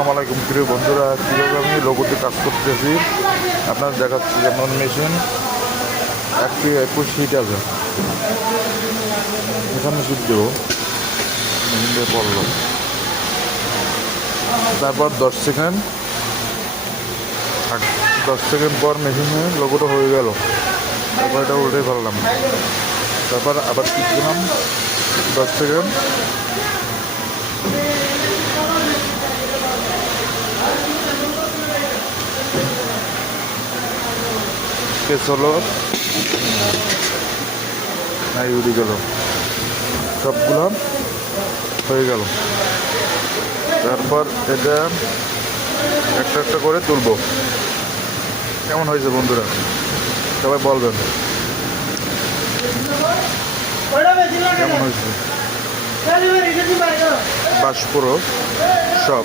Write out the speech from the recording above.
আসসালামু আলাইকুম প্রিয় বন্ধুরা, কীভাবে আমি লোগোতে কাজ করতেছি আপনার দেখাচ্ছি। যেমন মেশিন 21 সিট আছে, এখানে সিট দেবো, মেশিন দিয়ে পড়লো, তারপর 10 সেকেন্ড পর মেশিনে লোগোটা হয়ে গেল। তারপর এটা উল্টে ফেললাম, তারপর আবার টিপ দিলাম 10 সেকেন্ড, কেস হলো না, উড়ে গেল, সবগুলো হয়ে গেল। তারপর এটা একটা একটা করে তুলবো। কেমন হয়েছে বন্ধুরা, সবাই বলবেন কেমন হয়েছে। বাসপুরো সব